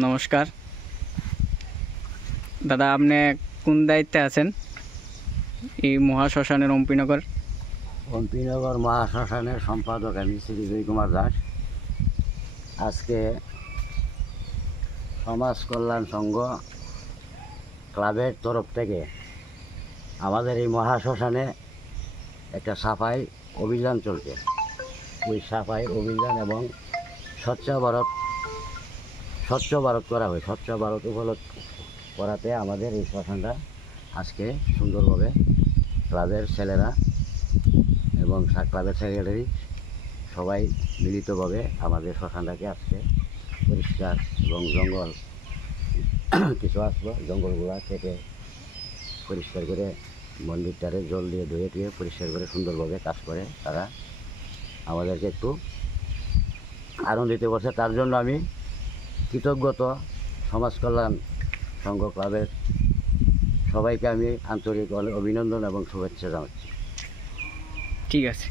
নমস্কার দাদা, আপনি কোন দায়িত্বে আছেন এই মহাশ্মশানের অম্পিনগর? অম্পিনগর মহাশ্মশানের সম্পাদক আমি শ্রী বিজয় কুমার দাস। আজকে সমাজ কল্যাণ সংঘ ক্লাবের তরফ থেকে আমাদের এই মহাশ্মশানে একটা সাফাই অভিযান চলছে। ওই সাফাই অভিযান এবং স্বচ্ছ ভারত করা হয়। স্বচ্ছ ভারত উপলক্ষে করাতে আমাদের এই শ্মশানটা আজকে সুন্দরভাবে ক্লাবের ছেলেরা এবং ক্লাবের সেক্রেটারি সবাই মিলিতভাবে আমাদের শ্মশানটাকে আজকে পরিষ্কার এবং জঙ্গল কিছু আসলো জঙ্গলগুলা কেটে পরিষ্কার করে মন্দিরটারে জল দিয়ে ধুয়ে পরিষ্কার করে সুন্দরভাবে কাজ করে তারা আমাদেরকে একটু আনন্দিত করছে। তার জন্য আমি কৃতজ্ঞত সমাজ কল্যাণ সংঘ ক্লাবের সবাইকে আমি আন্তরিক অভিনন্দন এবং শুভেচ্ছা জানাচ্ছি। ঠিক আছে।